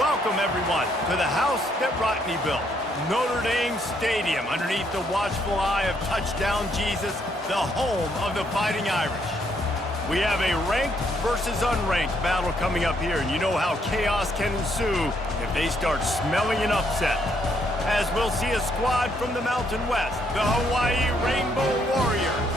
Welcome, everyone, to the house that Rodney built. Notre Dame Stadium, underneath the watchful eye of Touchdown Jesus, the home of the Fighting Irish. We have a ranked versus unranked battle coming up here, and you know how chaos can ensue if they start smelling an upset. As we'll see a squad from the Mountain West, the Hawai'i Rainbow Warriors,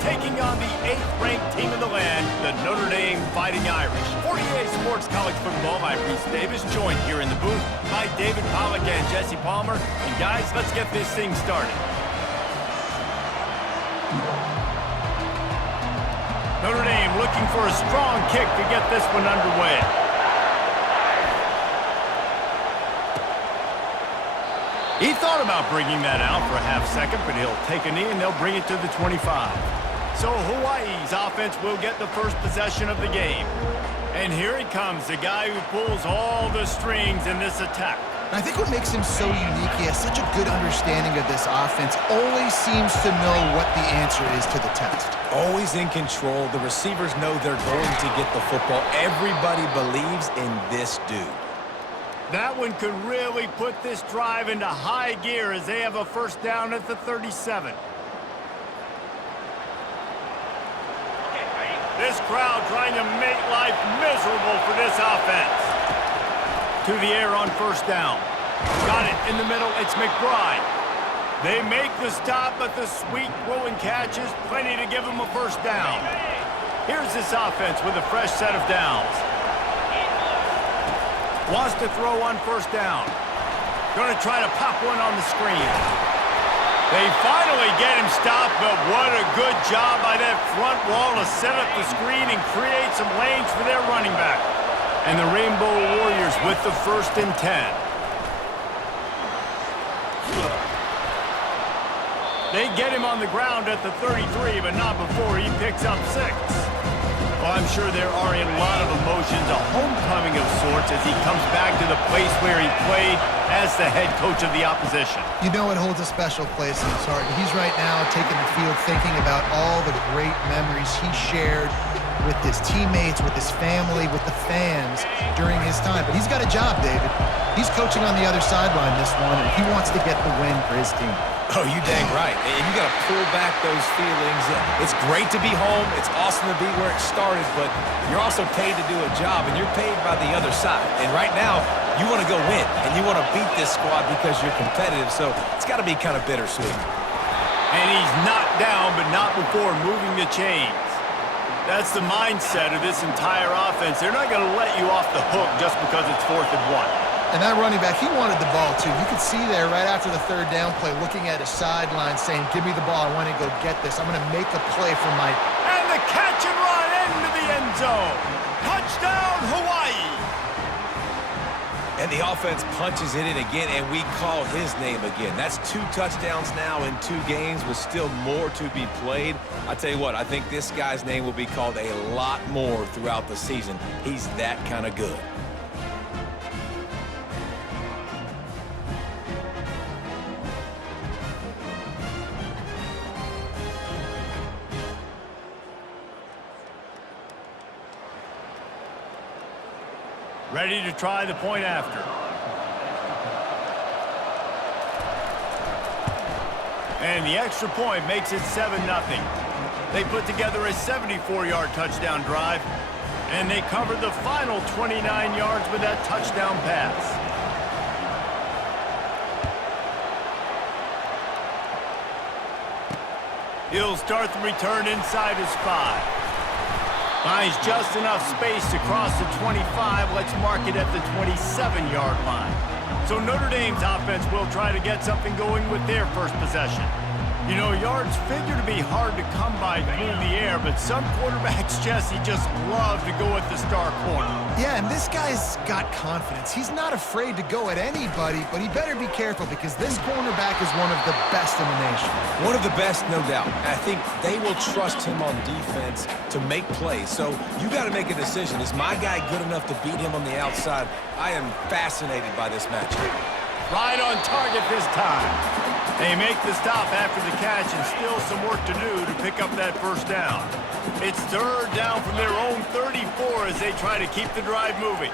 taking on the 8th-ranked team in the land, the Notre Dame Fighting Irish. For EA Sports College Football, I'm Reese Davis, joined here in the booth by David Pollack and Jesse Palmer. And guys, let's get this thing started. Notre Dame looking for a strong kick to get this one underway. He thought about bringing that out for a half second, but he'll take a knee and they'll bring it to the 25. So Hawaii's offense will get the first possession of the game. And here he comes, the guy who pulls all the strings in this attack. I think what makes him so unique, he has such a good understanding of this offense, always seems to know what the answer is to the test. Always in control. The receivers know they're going to get the football. Everybody believes in this dude. That one could really put this drive into high gear as they have a first down at the 37. This crowd trying to make life miserable for this offense. To the air on first down. Got it in the middle. It's McBride. They make the stop, but the sweet throw and catch is plenty to give them a first down. Here's this offense with a fresh set of downs. Wants to throw on first down. Going to try to pop one on the screen. They finally get him stopped, but what a good job by that front wall to set up the screen and create some lanes for their running back. And the Rainbow Warriors with the 1st and 10. They get him on the ground at the 33, but not before he picks up 6. Well, I'm sure there are a lot of emotions, a homecoming of sorts as he comes back to the place where he played as the head coach of the opposition. You know it holds a special place in his heart. He's right now taking the field thinking about all the great memories he shared with his teammates, with his family, with the fans during his time. But he's got a job, David. He's coaching on the other sideline this one, and he wants to get the win for his team. Oh, you dang right. And you got to pull back those feelings. It's great to be home. It's awesome to be where it started, but you're also paid to do a job, and you're paid by the other side. And right now, you want to go win, and you want to beat this squad because you're competitive, so it's got to be kind of bittersweet. And he's knocked down, but not before moving the chains. That's the mindset of this entire offense. They're not going to let you off the hook just because it's 4th and 1. And that running back, he wanted the ball, too. You could see there right after the 3rd down play, looking at his sideline, saying, give me the ball. I want to go get this. I'm going to make a play for my... And the catch and run into the end zone. Touchdown, Hawaii. And the offense punches it in again, and we call his name again. That's 2 touchdowns now in 2 games with still more to be played. I tell you what, I think this guy's name will be called a lot more throughout the season. He's that kind of good. Ready to try the point after. And the extra point makes it 7-0. They put together a 74-yard touchdown drive, and they covered the final 29 yards with that touchdown pass. He'll start the return inside his 5. Finds just enough space to cross the 25. Let's mark it at the 27-yard line. So Notre Dame's offense will try to get something going with their first possession. You know, yards figure to be hard to come by through the air, but some quarterbacks, Jesse, just love to go at the star corner. Yeah, and this guy's got confidence. He's not afraid to go at anybody, but he better be careful because this cornerback is one of the best in the nation. One of the best, no doubt. I think they will trust him on defense to make plays. So you got to make a decision. Is my guy good enough to beat him on the outside? I am fascinated by this matchup. Right on target this time. They make the stop after the catch and still some work to do to pick up that first down. It's 3rd down from their own 34 as they try to keep the drive moving.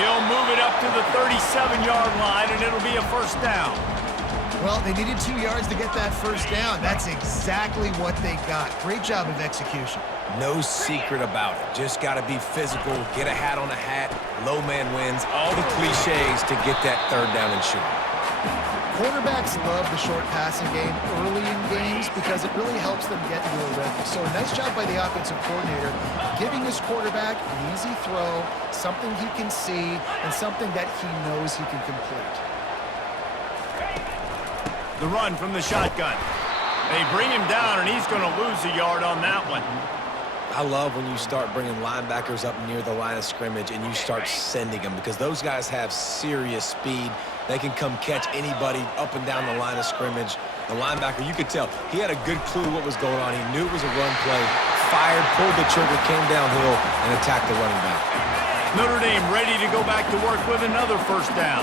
He'll move it up to the 37-yard line, and it'll be a first down. Well, they needed 2 yards to get that first down. That's exactly what they got. Great job of execution. No secret about it. Just got to be physical, get a hat on a hat, low man wins, all the cliches to get that third down and short. Quarterbacks love the short passing game early in games because it really helps them get into a rhythm. So a nice job by the offensive coordinator giving his quarterback an easy throw, something he can see, and something that he knows he can complete. The run from the shotgun. They bring him down, and he's going to lose a yard on that one. I love when you start bringing linebackers up near the line of scrimmage and you start sending them because those guys have serious speed. They can come catch anybody up and down the line of scrimmage. The linebacker, you could tell, he had a good clue what was going on. He knew it was a run play, fired, pulled the trigger, came downhill, and attacked the running back. Notre Dame ready to go back to work with another first down.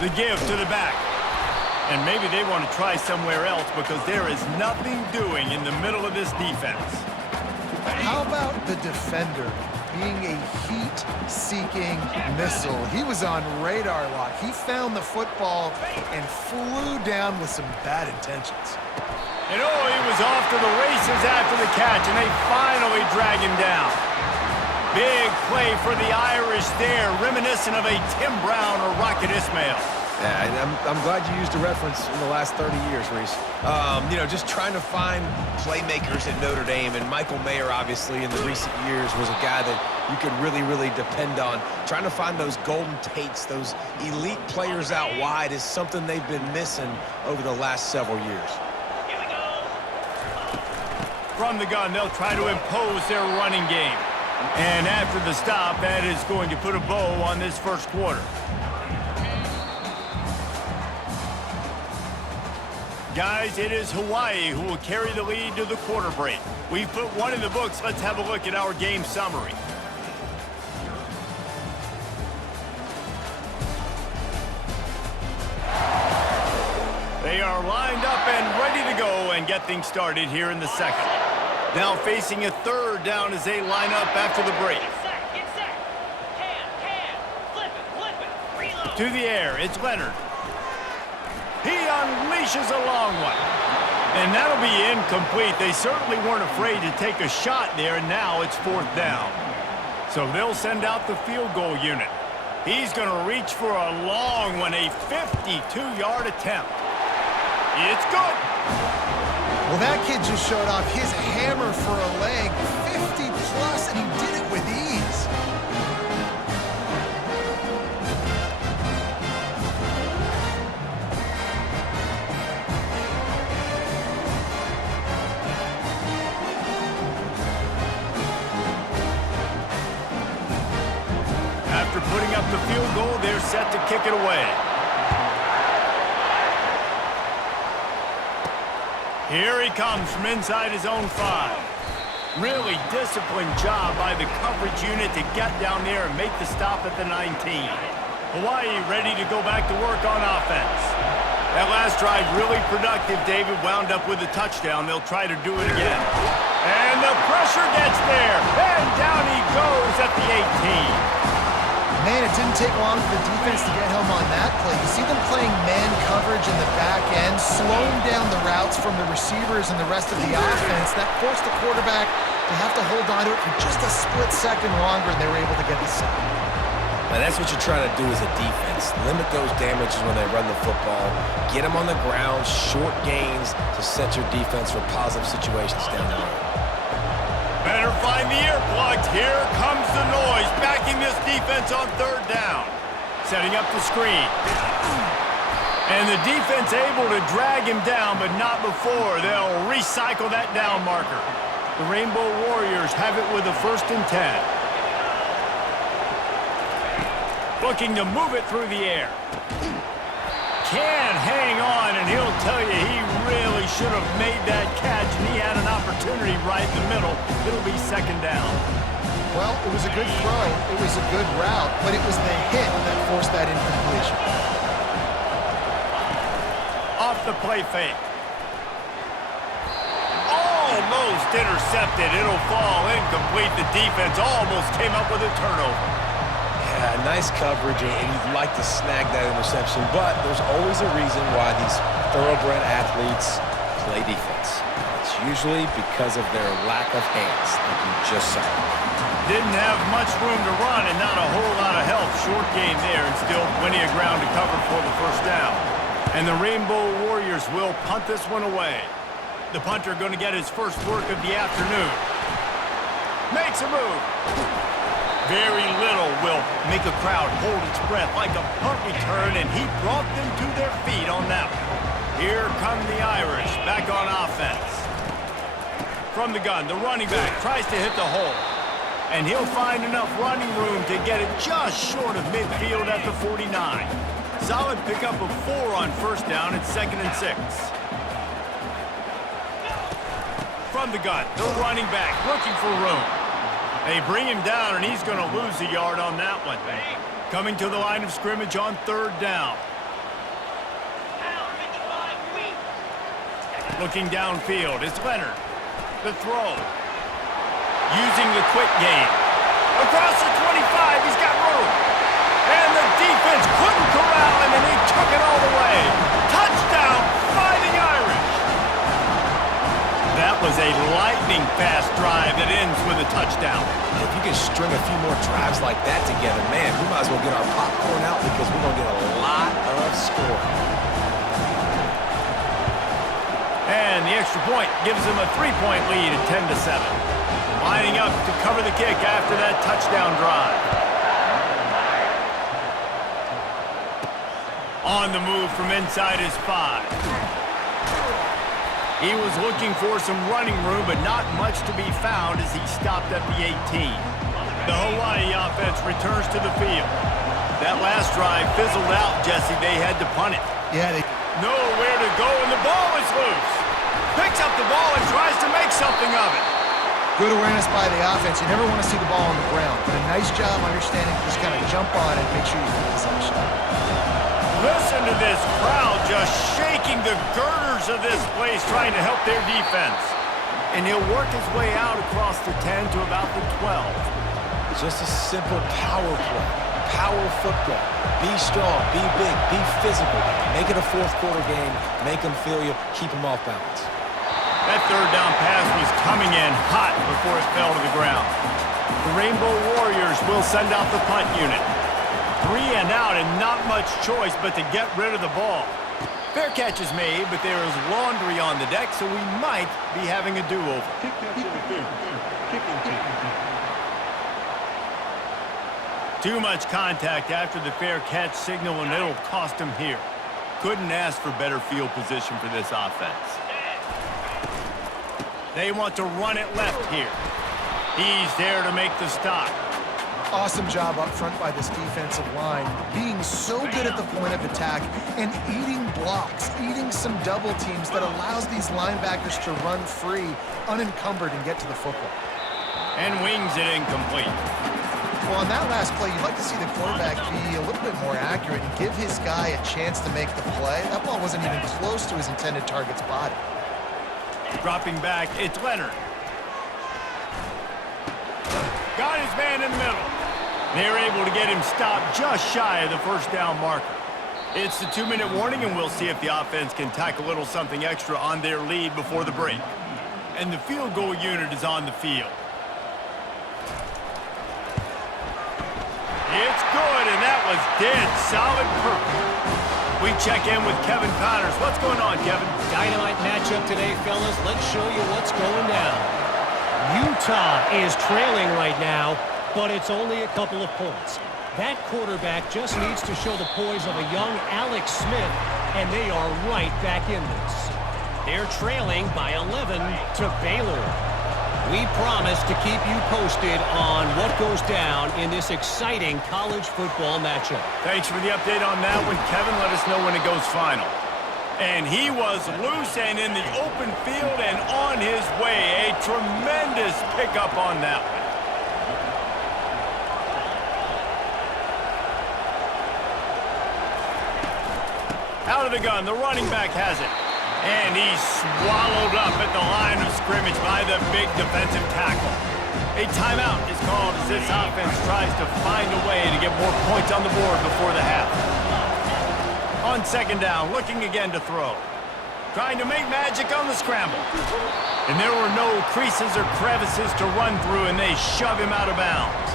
The give to the back. And maybe they want to try somewhere else because there is nothing doing in the middle of this defense. How about the defender being a heat-seeking missile? He was on radar lock. He found the football and flew down with some bad intentions. And oh, he was off to the races after the catch, and they finally drag him down. Big play for the Irish there, reminiscent of a Tim Brown or Rocket Ismail. Yeah, I'm glad you used a reference in the last 30 years, Reese. You know, just trying to find playmakers at Notre Dame, and Michael Mayer, obviously, in the recent years, was a guy that you could really depend on. Trying to find those Golden Tates, those elite players out wide is something they've been missing over the last several years. From the gun, they'll try to impose their running game. And after the stop, that is going to put a bow on this first quarter. Guys, it is Hawaii who will carry the lead to the quarter break. We've put one in the books. Let's have a look at our game summary. They are lined up and ready to go and get things started here in the second. Now facing a third down as they line up after the break. Get set. Flip it. Reload. To the air, it's Leonard. He unleashes a long one. And that'll be incomplete. They certainly weren't afraid to take a shot there, and now it's fourth down. So they'll send out the field goal unit. He's going to reach for a long one, a 52-yard attempt. It's good. Well, that kid just showed off his hammer for a leg, 50-plus, and he did it with ease. After putting up the field goal, they're set to kick it away. Here he comes from inside his own 5. Really disciplined job by the coverage unit to get down there and make the stop at the 19. Hawaii ready to go back to work on offense. That last drive really productive. David wound up with a touchdown. They'll try to do it again. And the pressure gets there. And down he goes at the 18. Man, it didn't take long for the defense to get home on that play. You see them playing man coverage in the back end, slowing down the routes from the receivers and the rest of the offense. That forced the quarterback to have to hold on to it for just a split second longer, and they were able to get the sack. Now, that's what you're trying to do as a defense. Limit those damages when they run the football. Get them on the ground, short gains to set your defense for positive situations down the road. Better find the earplugs. Here comes the noise, backing this defense on third down. Setting up the screen. And the defense able to drag him down, but not before. They'll recycle that down marker. The Rainbow Warriors have it with a 1st and 10. Looking to move it through the air. Can hang on, and he'll tell you he really should have made that catch, and he had an opportunity right in the middle. It'll be 2nd down. Well, it was a good throw. It was a good route, but it was the hit that forced that incompletion. Off the play fake. Oh, almost intercepted. It'll fall incomplete. The defense almost came up with a turnover. Yeah, nice coverage, and you'd like to snag that interception, but there's always a reason why these thoroughbred athletes play defense. It's usually because of their lack of hands, like you just saw. Didn't have much room to run and not a whole lot of help. Short game there and still plenty of ground to cover for the first down. And the Rainbow Warriors will punt this one away. The punter going to get his first work of the afternoon. Makes a move. Very little will make a crowd hold its breath like a punt return, and he brought them to their feet on that one. Here come the Irish back on offense. From the gun, the running back tries to hit the hole. And he'll find enough running room to get it just short of midfield at the 49. Solid pickup of 4 on first down at 2nd and 6. From the gun, the running back looking for room. They bring him down, and he's going to lose a yard on that one. Coming to the line of scrimmage on 3rd down. Looking downfield, it's Leonard. The throw. Using the quick game. Across the 25, he's got room. And the defense couldn't corral him, and he took it all the way. Touchdown, Fighting Irish. That was a lightning-fast drive that ends with a touchdown. If you can string a few more drives like that together, man, we might as well get our popcorn out because we're going to get a lot of scoring. And the extra point gives them a 3-point lead at 10-7. Lining up to cover the kick after that touchdown drive. On the move from inside his 5. He was looking for some running room, but not much to be found as he stopped at the 18. The Hawaii offense returns to the field. That last drive fizzled out, Jesse. They had to punt it. Yeah, Nowhere to go, and the ball is loose. Picks up the ball and tries to make something of it. good awareness by the offense. You never want to see the ball on the ground, but a nice job understanding to just kind of jump on and make sure you keep possession. Listen to this crowd just shaking the girders of this place, trying to help their defense. And he'll work his way out across the 10 to about the 12. Just a simple power play. Power football. Be strong, be big, be physical. Make it a fourth quarter game. Make them feel you. Keep them off balance. That third down pass was coming in hot before it fell to the ground. The Rainbow Warriors will send out the punt unit. 3 and out and not much choice but to get rid of the ball. Fair catch is made, but there is laundry on the deck, so we might be having a do-over. Too much contact after the fair catch signal, and it'll cost him here. Couldn't ask for better field position for this offense. They want to run it left here. He's there to make the stop. Awesome job up front by this defensive line, being so good at the point of attack and eating blocks, eating some double teams that allows these linebackers to run free, unencumbered, and get to the football. And wings it incomplete. Well, on that last play, you'd like to see the quarterback be a little bit more accurate and give his guy a chance to make the play. That ball wasn't even close to his intended target's body. Dropping back, it's Leonard. Got his man in the middle. They're able to get him stopped just shy of the first down marker. It's the 2-minute warning, and we'll see if the offense can tack a little something extra on their lead before the break. And the field goal unit is on the field. It's good, and that was dead solid perfect. We check in with Kevin Connors. What's going on, Kevin? Dynamite matchup today, fellas. Let's show you what's going down. Utah is trailing right now, but it's only a couple of points. That quarterback just needs to show the poise of a young Alex Smith, and they are right back in this. They're trailing by 11 to Baylor. We promise to keep you posted on what goes down in this exciting college football matchup. Thanks for the update on that one, Kevin. Let us know when it goes final. And he was loose and in the open field and on his way. A tremendous pickup on that one. Out of the gun, the running back has it. And he's swallowed up at the line of scrimmage by the big defensive tackle. A timeout is called as this offense tries to find a way to get more points on the board before the half. On second down, looking again to throw. Trying to make magic on the scramble. And there were no creases or crevices to run through, and they shove him out of bounds.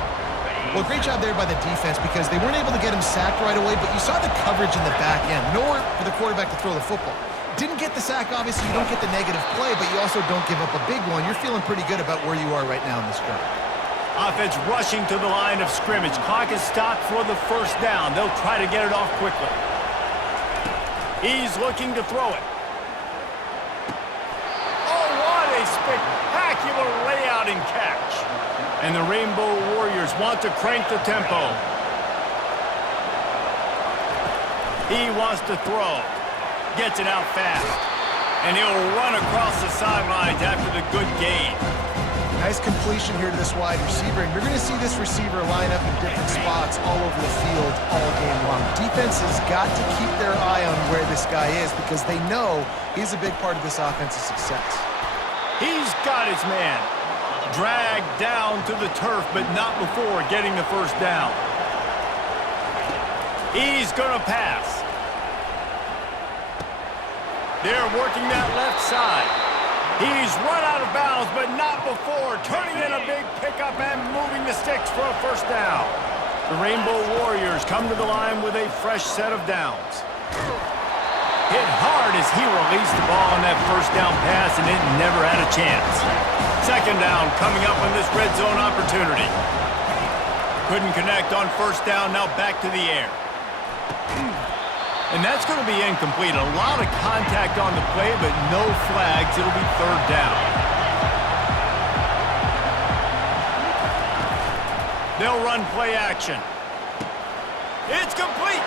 Well, great job there by the defense because they weren't able to get him sacked right away, but you saw the coverage in the back end. Nowhere for the quarterback to throw the football. Didn't get the sack, obviously. You don't get the negative play, but you also don't give up a big one. You're feeling pretty good about where you are right now in this drive. Offense rushing to the line of scrimmage. Clock is stopped for the first down. They'll try to get it off quickly. He's looking to throw it. Oh, what a spectacular layout and catch. And the Rainbow Warriors want to crank the tempo. He wants to throw. Gets it out fast. And he'll run across the sidelines after the good gain. Nice completion here to this wide receiver. And you're going to see this receiver line up in different spots all over the field all game long. Defense has got to keep their eye on where this guy is because they know he's a big part of this offensive success. He's got his man. Dragged down to the turf, but not before getting the first down. He's going to pass. They're working that left side. He's run out of bounds, but not before turning in a big pickup and moving the sticks for a first down. The Rainbow Warriors come to the line with a fresh set of downs. Hit hard as he released the ball on that first down pass, and it never had a chance. Second down coming up on this red zone opportunity. Couldn't connect on first down, now back to the air. And that's going to be incomplete. A lot of contact on the play, but no flags. It'll be third down. They'll run play action. It's complete.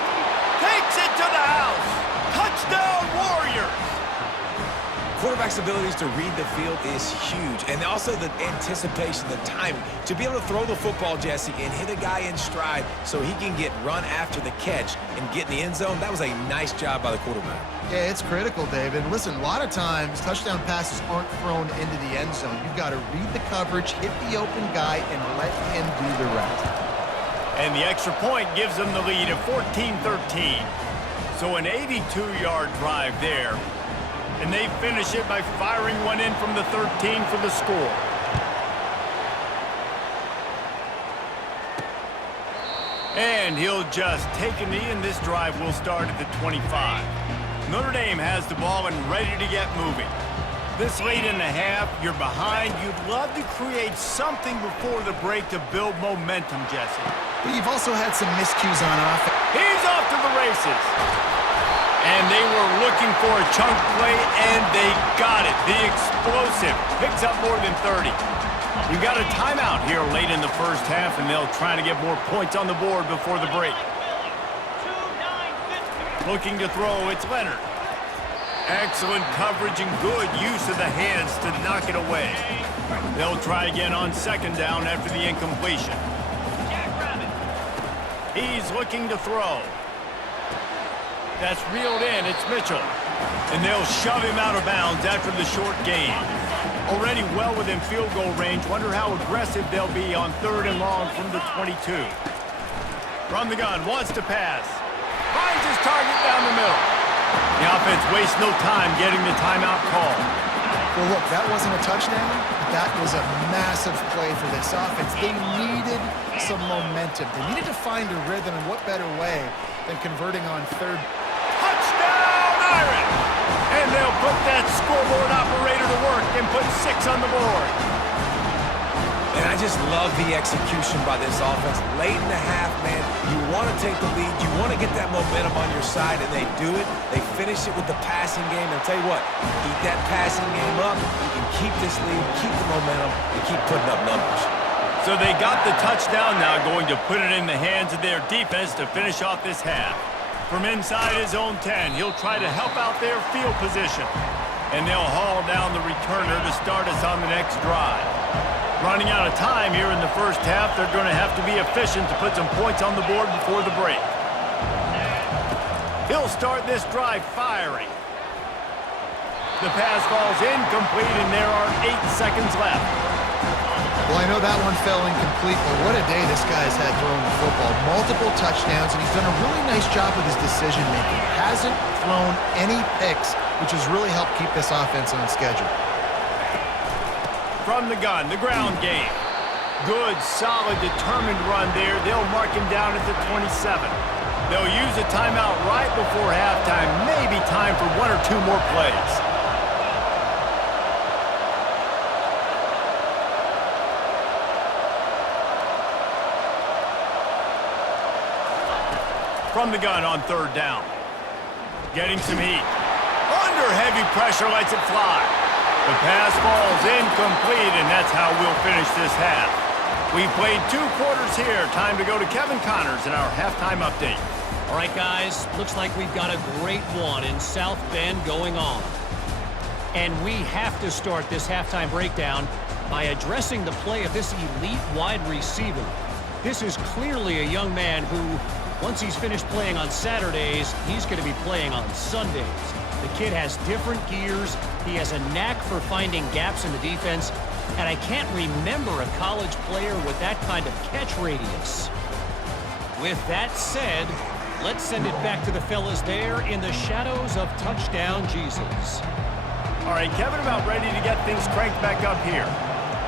Takes it to the house. Touchdown, Warriors. Quarterback's abilities to read the field is huge, and also the anticipation, the timing. To be able to throw the football, Jesse, and hit a guy in stride so he can get run after the catch and get in the end zone, that was a nice job by the quarterback. Yeah, it's critical, David. Listen, a lot of times touchdown passes aren't thrown into the end zone. You've got to read the coverage, hit the open guy, and let him do the rest. And the extra point gives them the lead of 14-13. So an 82-yard drive there. And they finish it by firing one in from the 13 for the score. And he'll just take a knee, and this drive will start at the 25. Notre Dame has the ball and ready to get moving. This late in the half, you're behind. You'd love to create something before the break to build momentum, Jesse. But you've also had some miscues on offense. He's off to the races. And they were looking for a chunk play, and they got it. The explosive picks up more than 30. We've got a timeout here late in the first half, and they'll try to get more points on the board before the break. Looking to throw, it's Leonard. Excellent coverage and good use of the hands to knock it away. They'll try again on second down after the incompletion. He's looking to throw. That's reeled in. It's Mitchell. And they'll shove him out of bounds after the short gain. Already well within field goal range. Wonder how aggressive they'll be on third and long from the 22. From the gun, wants to pass. Finds his target down the middle. The offense wastes no time getting the timeout call. Well, look, that wasn't a touchdown, but that was a massive play for this offense. They needed some momentum. They needed to find a rhythm, and what better way than converting on third. Touchdown, Irish! And they'll put that scoreboard operator to work and put 6 on the board. And I just love the execution by this offense. Late in the half, man, you want to take the lead. You want to get that momentum on your side, and they do it. They finish it with the passing game. And I'll tell you what, keep that passing game up. You can keep this lead, keep the momentum, and keep putting up numbers. So they got the touchdown now, going to put it in the hands of their defense to finish off this half. From inside his own 10, he'll try to help out their field position. And they'll haul down the returner to start us on the next drive. Running out of time here in the first half, they're going to have to be efficient to put some points on the board before the break. He'll start this drive firing. The pass falls incomplete, and there are 8 seconds left. Well, I know that one fell incomplete, but what a day this guy's had throwing the football. Multiple touchdowns, and he's done a really nice job with his decision-making. Hasn't thrown any picks, which has really helped keep this offense on schedule. From the gun, the ground game. Good, solid, determined run there. They'll mark him down at the 27. They'll use a timeout right before halftime. Maybe time for 1 or 2 more plays. From the gun on 3rd down. Getting some heat. Under heavy pressure, lets it fly. The pass falls incomplete, and that's how we'll finish this half. We've played 2 quarters here. Time to go to Kevin Connors in our halftime update. All right, guys, looks like we've got a great one in South Bend going on. And we have to start this halftime breakdown by addressing the play of this elite wide receiver. This is clearly a young man who, once he's finished playing on Saturdays, he's going to be playing on Sundays. The kid has different gears. He has a knack for finding gaps in the defense. And I can't remember a college player with that kind of catch radius. With that said, let's send it back to the fellas there in the shadows of touchdown Jesus. All right, Kevin, about ready to get things cranked back up here.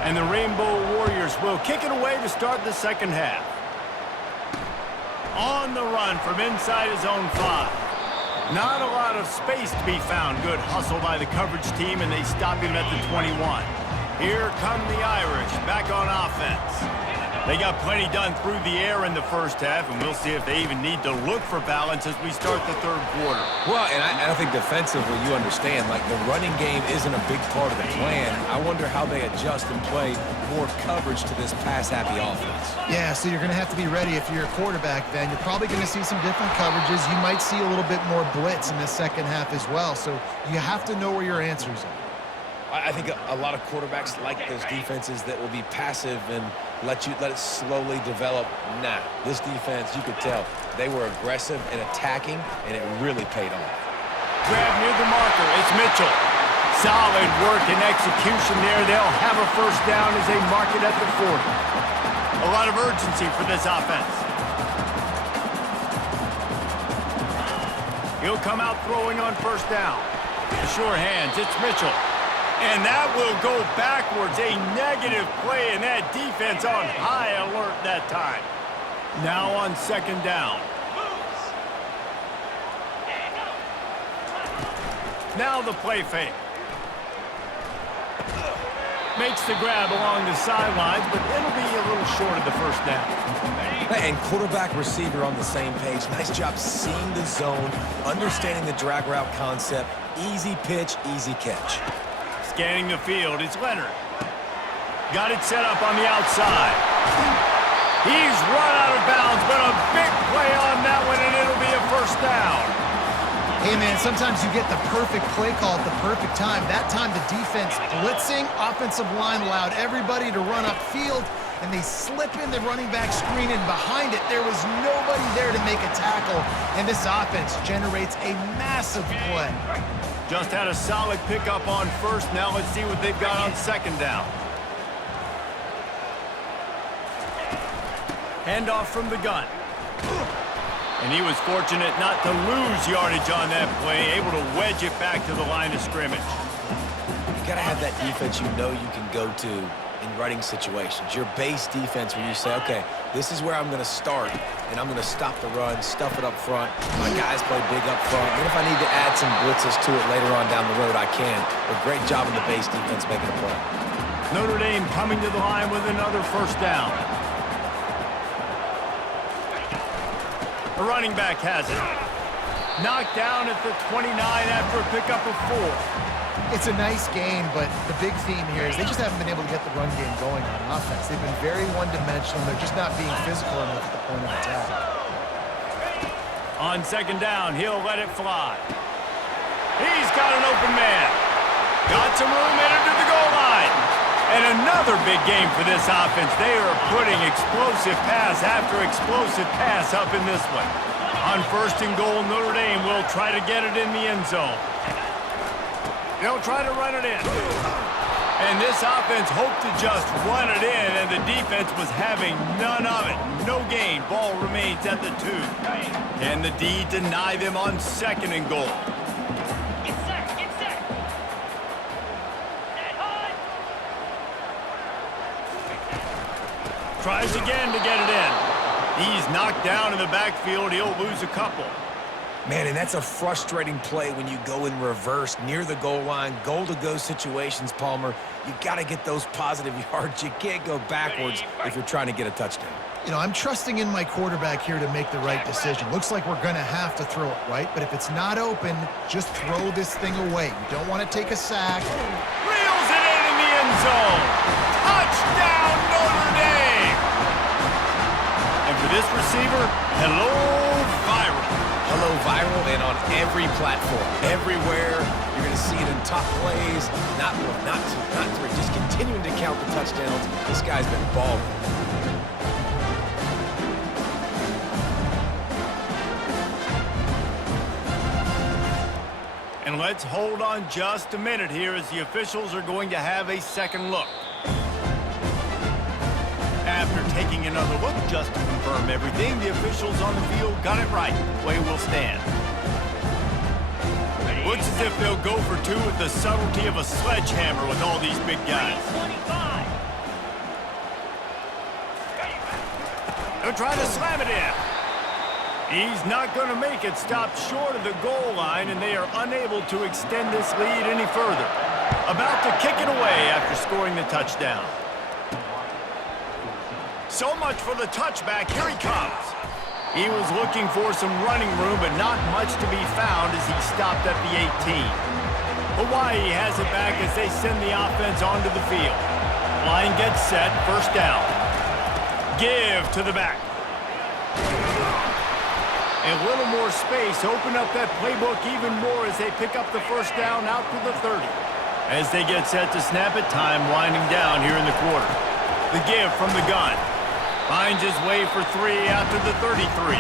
And the Rainbow Warriors will kick it away to start the second half. On the run from inside his own 5. Not a lot of space to be found. Good hustle by the coverage team, and they stop him at the 21. Here come the Irish, back on offense. They got plenty done through the air in the first half, and we'll see if they even need to look for balance as we start the 3rd quarter. Well, and I think defensively, you understand, like the running game isn't a big part of the plan. I wonder how they adjust and play more coverage to this pass-happy offense. Yeah, so you're going to have to be ready if you're a quarterback then. You're probably going to see some different coverages. You might see a little bit more blitz in the second half as well, so you have to know where your answers are. I think a lot of quarterbacks like those defenses that will be passive and let it slowly develop. Nah, this defense, you could tell, they were aggressive and attacking, and it really paid off. Grab near the marker. It's Mitchell. Solid work and execution there. They'll have a first down as they mark it at the 40. A lot of urgency for this offense. He'll come out throwing on first down. Sure hands. It's Mitchell. And that will go backwards. A negative play, and that defense on high alert that time. Now on 2nd down. Now the play fake. Makes the grab along the sidelines, but it'll be a little short of the first down. And quarterback receiver on the same page. Nice job seeing the zone, understanding the drag route concept. Easy pitch, easy catch. Scanning the field, it's Leonard. Got it set up on the outside. He's run out of bounds, but a big play on that one, and it'll be a first down. Hey, man, sometimes you get the perfect play call at the perfect time. That time the defense blitzing, offensive line allowed everybody to run upfield, and they slip in the running back screen, and behind it, there was nobody there to make a tackle, and this offense generates a massive play. Just had a solid pickup on first. Now let's see what they've got on 2nd down. Handoff from the gun. And he was fortunate not to lose yardage on that play, able to wedge it back to the line of scrimmage. You got to have that defense you know you can go to in running situations. Your base defense where you say, okay, this is where I'm going to start, and I'm going to stop the run, stuff it up front. My guys play big up front. And if I need to add some blitzes to it later on down the road, I can. But great job in the base defense making a play. Notre Dame coming to the line with another first down. The running back has it. Knocked down at the 29 after a pickup of 4. It's a nice game, but the big theme here is they just haven't been able to get the run game going on offense. They've been very one-dimensional. They're just not being physical enough at the point of attack. On 2nd down, he'll let it fly. He's got an open man. Got some room headed to the goal line. And another big game for this offense. They are putting explosive pass after explosive pass up in this one. On 1st and goal, Notre Dame will try to get it in the end zone. They'll try to run it in. And this offense hoped to just run it in, and the defense was having none of it. No gain. Ball remains at the 2. Can the D deny them on 2nd and goal? Get set, get set. Set high. Tries again to get it in. He's knocked down in the backfield. He'll lose a couple. Man, and that's a frustrating play when you go in reverse near the goal line, goal-to-go situations, Palmer. You got to get those positive yards. You can't go backwards if you're trying to get a touchdown. You know, I'm trusting in my quarterback here to make the right decision. Looks like we're going to have to throw it, right? But if it's not open, just throw this thing away. You don't want to take a sack. Reels it in the end zone. Touchdown, Notre Dame. And for this receiver, hello, viral. Hello, viral, and on every platform, everywhere. You're going to see it in top plays. Not one, not two, not three. Just continuing to count the touchdowns. This guy's been balling. And let's hold on just a minute here as the officials are going to have a second look. After taking another look just to confirm everything, the officials on the field got it right. Play will stand. Looks as if they'll go for 2 with the subtlety of a sledgehammer with all these big guys. 25. They'll try to slam it in. He's not going to make it. Stopped short of the goal line, and they are unable to extend this lead any further. About to kick it away after scoring the touchdown. So much for the touchback. Here he comes. He was looking for some running room, but not much to be found as he stopped at the 18. Hawaii has it back as they send the offense onto the field. Line gets set, first down. Give to the back. A little more space, open up that playbook even more as they pick up the first down out to the 30. As they get set to snap it, time winding down here in the quarter. The give from the gun. Finds his way for 3 out to the 33.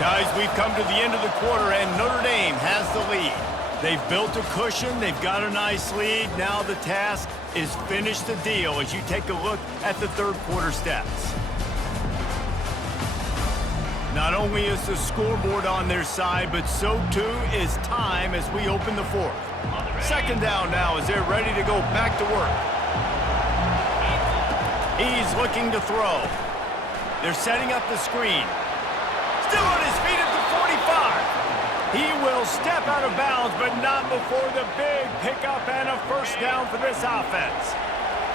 Guys, we've come to the end of the quarter, and Notre Dame has the lead. They've built a cushion. They've got a nice lead. Now the task is finish the deal as you take a look at the third quarter stats. Not only is the scoreboard on their side, but so too is time as we open the fourth. Second down now as they're ready to go back to work. He's looking to throw. They're setting up the screen. Still on his feet at the 45. He will step out of bounds, but not before the big pickup and a first down for this offense.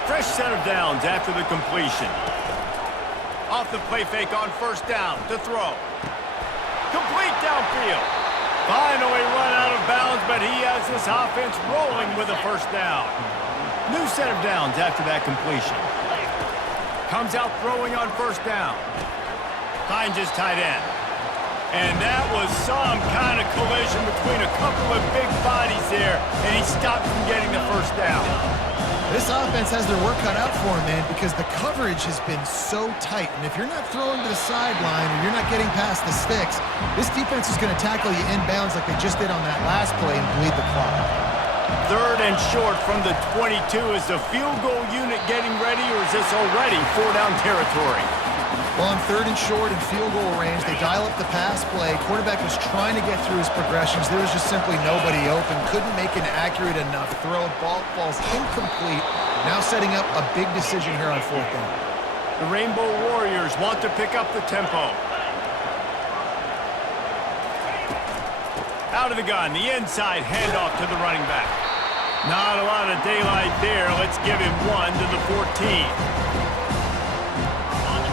Fresh set of downs after the completion. Off the play fake on first down to throw. Complete downfield. Finally run out of bounds, but he has this offense rolling with a first down. New set of downs after that completion. Comes out throwing on first down. Finds his tight end. And that was some kind of collision between a couple of big bodies there, and he stopped from getting the first down. This offense has their work cut out for them, man, because the coverage has been so tight. And if you're not throwing to the sideline or you're not getting past the sticks, this defense is going to tackle you inbounds like they just did on that last play and bleed the clock. Third and short from the 22. Is the field goal unit getting ready, or is this already 4-down territory? Well, on third and short and field goal range, they dial up the pass play. Quarterback was trying to get through his progressions. There was just simply nobody open. Couldn't make an accurate enough throw. Ball falls incomplete. Now setting up a big decision here on fourth down. The Rainbow Warriors want to pick up the tempo. Out of the gun, the inside handoff to the running back. Not a lot of daylight there. Let's give him 1 to the 14.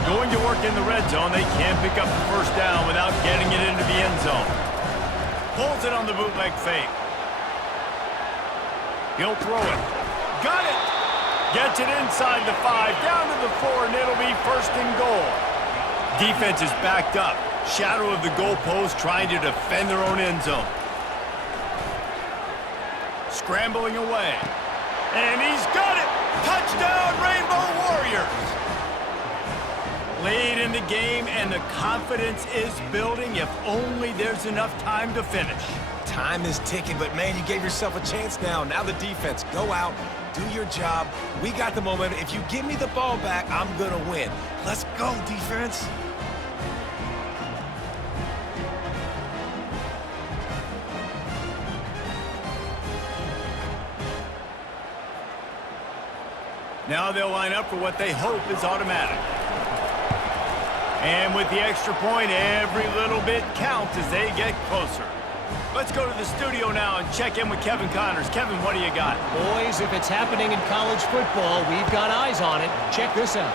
Going to work in the red zone. They can't pick up the first down without getting it into the end zone. Pulls it on the bootleg fake. He'll throw it. Got it! Gets it inside the 5, down to the 4, and it'll be first and goal. Defense is backed up. Shadow of the goalpost trying to defend their own end zone. Scrambling away. And he's got it! Touchdown, Rainbow Warriors! late in the game, and the confidence is building if only there's enough time to finish. Time is ticking, but man, you gave yourself a chance now. Now the defense, go out, do your job. We got the momentum. If you give me the ball back, I'm gonna win. Let's go, defense. Now they'll line up for what they hope is automatic. And with the extra point, every little bit counts as they get closer. Let's go to the studio now and check in with Kevin Connors. Kevin, what do you got? Boys, if it's happening in college football, we've got eyes on it. Check this out.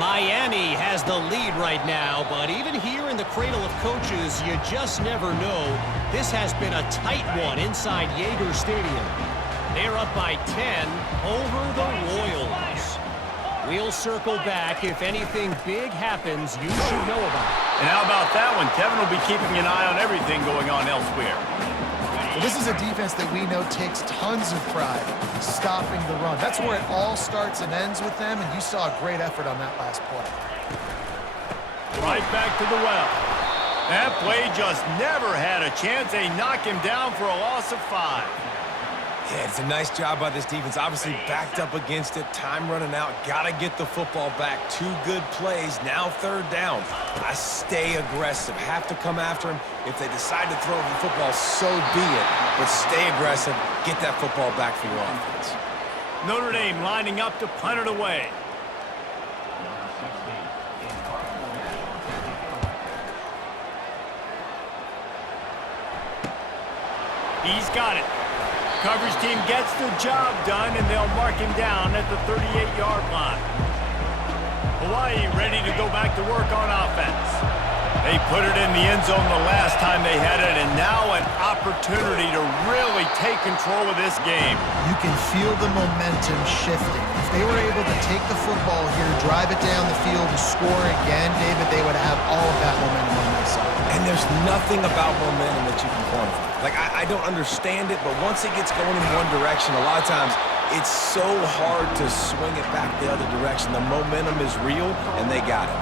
Miami has the lead right now, but even here in the cradle of coaches, you just never know. This has been a tight one inside Yager Stadium. They're up by 10 over the Royals. We'll circle back. If anything big happens, you should know about it. And how about that one? Kevin will be keeping an eye on everything going on elsewhere. Well, this is a defense that we know takes tons of pride stopping the run. That's where it all starts and ends with them, and you saw a great effort on that last play. Right back to the well. That play just never had a chance. They knock him down for a loss of 5. Yeah, it's a nice job by this defense. Obviously backed up against it. Time running out. Got to get the football back. 2 good plays. Now 3rd down. I stay aggressive. Have to come after him. If they decide to throw the football, so be it. But stay aggressive. Get that football back for your offense. Notre Dame lining up to punt it away. He's got it. Coverage team gets the job done, and they'll mark him down at the 38-yard line. Hawaii ready to go back to work on offense. They put it in the end zone the last time they had it, and now an opportunity to really take control of this game. You can feel the momentum shifting. If they were able to take the football here, drive it down the field, and score again, David, they would have all of that momentum on their side. And there's nothing about momentum that you can quantify. Like, I don't understand it, but once it gets going in one direction, a lot of times it's so hard to swing it back the other direction. The momentum is real, and they got it.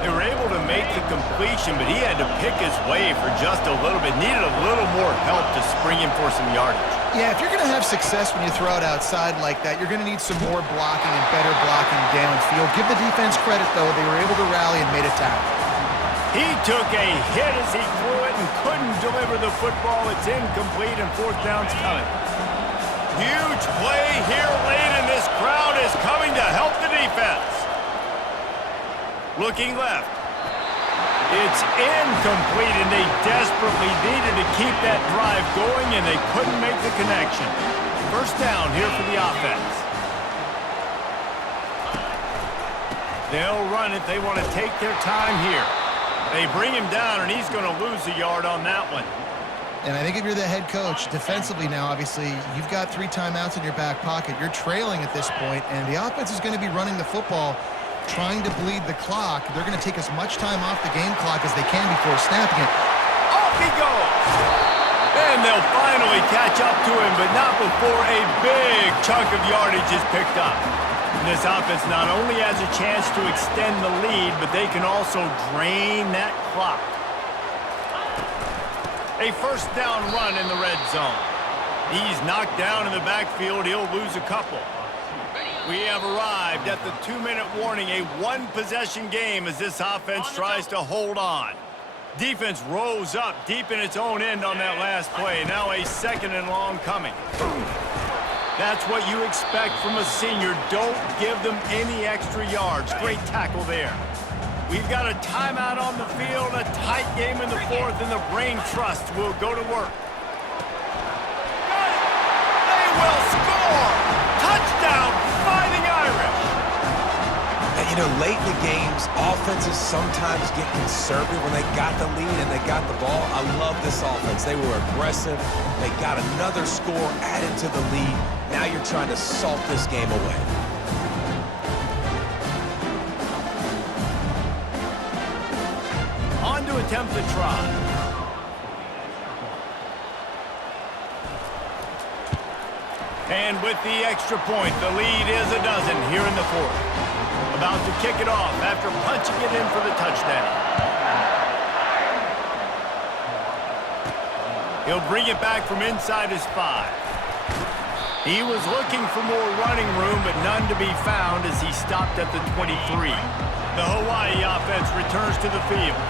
They were able to make the completion, but he had to pick his way for just a little bit. Needed a little more help to spring him for some yardage. Yeah, if you're going to have success when you throw it outside like that, you're going to need some more blocking and better blocking downfield. Give the defense credit, though. They were able to rally and made a tackle. He took a hit as he threw it and couldn't deliver the football. It's incomplete, and 4th down's coming. Huge play here late, and this crowd is coming to help the defense. Looking left. It's incomplete, and they desperately needed to keep that drive going, and they couldn't make the connection. 1st down here for the offense. They'll run it. They want to take their time here. They bring him down, and he's going to lose a yard on that one. And I think if you're the head coach, defensively now, obviously, you've got 3 timeouts in your back pocket. You're trailing at this point, and the offense is going to be running the football, trying to bleed the clock. They're going to take as much time off the game clock as they can before snapping it. Off he goes! And they'll finally catch up to him, but not before a big chunk of yardage is picked up. This offense not only has a chance to extend the lead, but they can also drain that clock. A 1st down run in the red zone. He's knocked down in the backfield. He'll lose a couple. We have arrived at the 2-minute warning, a 1-possession game as this offense tries to hold on. Defense rose up deep in its own end on that last play. Now a 2nd and long coming. That's what you expect from a senior. Don't give them any extra yards. Great tackle there. We've got a timeout on the field, a tight game in the 4th, and the brain trust will go to work. They will score! Touchdown, Fighting Irish! And, you know, late in the games, offenses sometimes get conservative when they got the lead and they got the ball. I love this offense. They were aggressive. They got another score added to the lead. Now you're trying to salt this game away. On to attempt the try. And with the extra point, the lead is a dozen here in the 4th. A about to kick it off after punching it in for the touchdown. He'll bring it back from inside his 5. He was looking for more running room, but none to be found as he stopped at the 23. The Hawai'i offense returns to the field.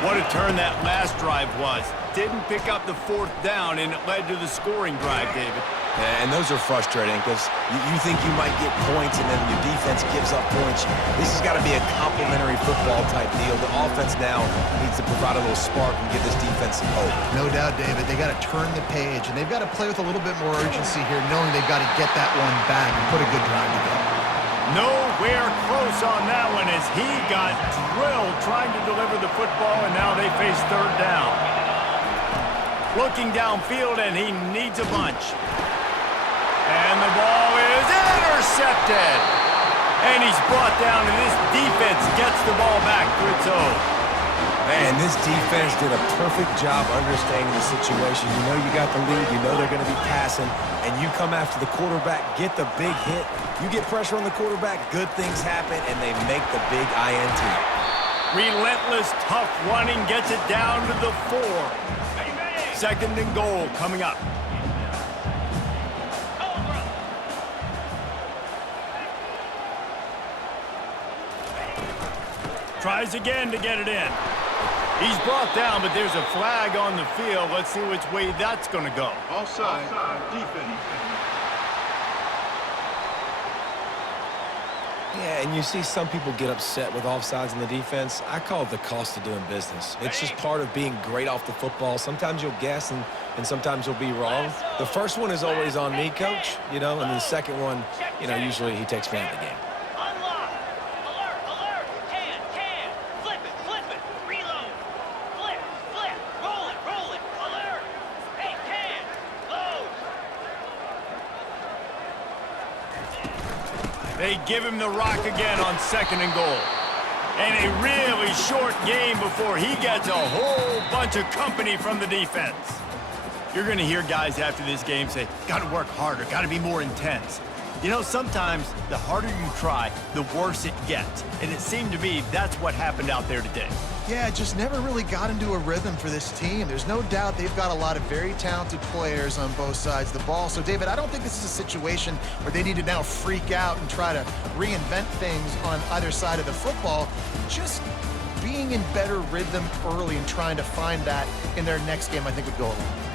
What a turn that last drive was. Didn't pick up the 4th down, and it led to the scoring drive, David. And those are frustrating because you think you might get points and then your defense gives up points. This has got to be a complementary football type deal. The offense now needs to provide a little spark and give this defense some hope. No doubt, David. They got to turn the page, and they've got to play with a little bit more urgency here, knowing they've got to get that one back and put a good drive together. Nowhere close on that one as he got drilled trying to deliver the football, and now they face 3rd down. Looking downfield, and he needs a bunch. And the ball is intercepted. And he's brought down, and this defense gets the ball back for its own. Man, this defense did a perfect job understanding the situation. You know you got the lead. You know they're going to be passing. And you come after the quarterback, get the big hit. You get pressure on the quarterback, good things happen, and they make the big INT. Relentless, tough running gets it down to the 4. 2nd and goal coming up. Tries again to get it in. He's brought down, but there's a flag on the field. Let's see which way that's going to go. Offside, defense. Yeah, and you see some people get upset with offsides in the defense. I call it the cost of doing business. It's just part of being great off the football. Sometimes you'll guess and sometimes you'll be wrong. The first one is always on me, Coach, and the second one, usually he takes me out of the game. Unlock. Alert, alert. Can. Flip it. Reload. Flip. Roll it. Alert. Hey, can. Load. They give him the rock again on 2nd and goal. And a really short game before he gets a whole bunch of company from the defense. You're going to hear guys after this game say, got to work harder, got to be more intense. Sometimes the harder you try, the worse it gets. And it seemed to me that's what happened out there today. Yeah, it just never really got into a rhythm for this team. There's no doubt they've got a lot of very talented players on both sides of the ball. So, David, I don't think this is a situation where they need to now freak out and try to reinvent things on either side of the football. Just being in better rhythm early and trying to find that in their next game, I think, would go a long way.